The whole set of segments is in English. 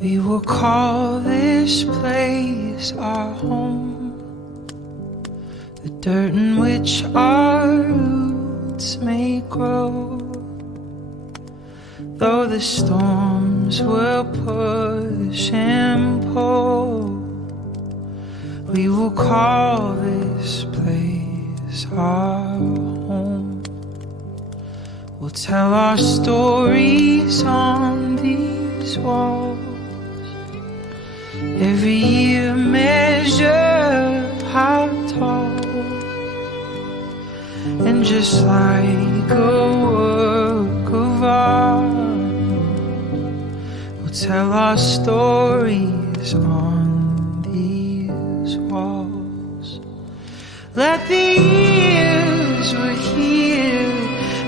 We will call this place our home, the dirt in which our roots may grow. Though the storms will push and pull, we will call this place our home. We'll tell our stories on these walls, every year measure how tall. And just like a work of art, we'll tell our stories on these walls. Let the years we're here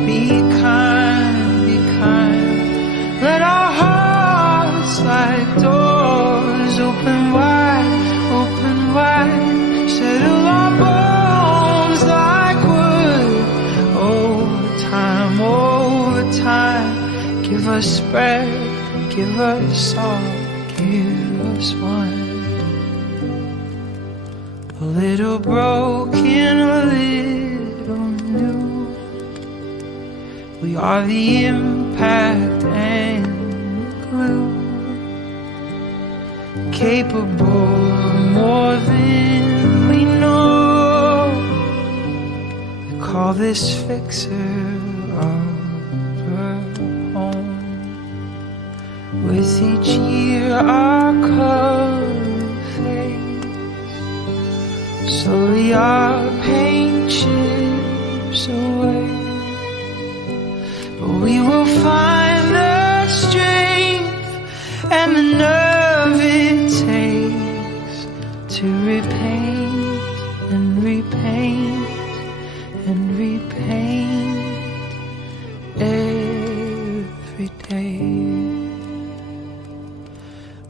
be kind, be kind. Let our hearts like doors open wide, open wide. Settle our bones like wood over time, over time. Give us bread, give us salt, give us wine. A little broken, a little new. We are the impact and glue, capable of more than we know. We call this fixer our home. With each year our color fades, slowly our paint chips away. But we will find the strength and the nerve it takes to repaint and repaint and repaint every day.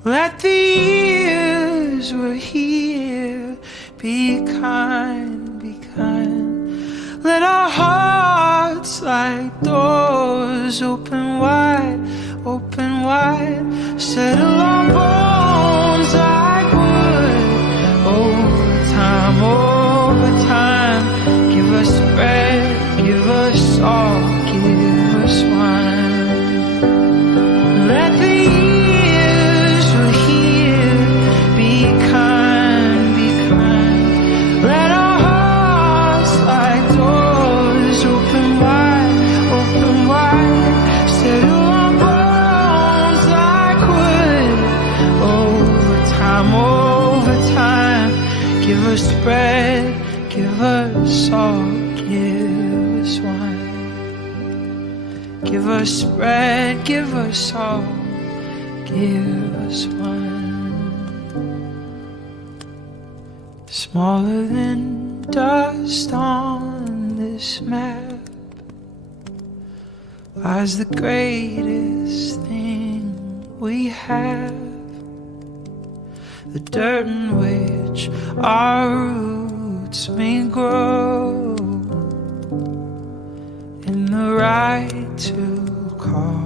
Let the years we're here be kind, be kind. Let our hearts like doors open wide, open wide. Settle our bones like wood over time, over time. Give us bread, give us salt, give us wine. Let the years we're here be kind, be kind. Let our hearts like doors open wide, open wide. Settle our bones like wood over time, over time. Give us bread, give us salt, give us wine. Give us bread, give us salt, give us wine. Smaller than dust on this map lies the greatest thing we have, the dirt in which our roots may grow, in the right to call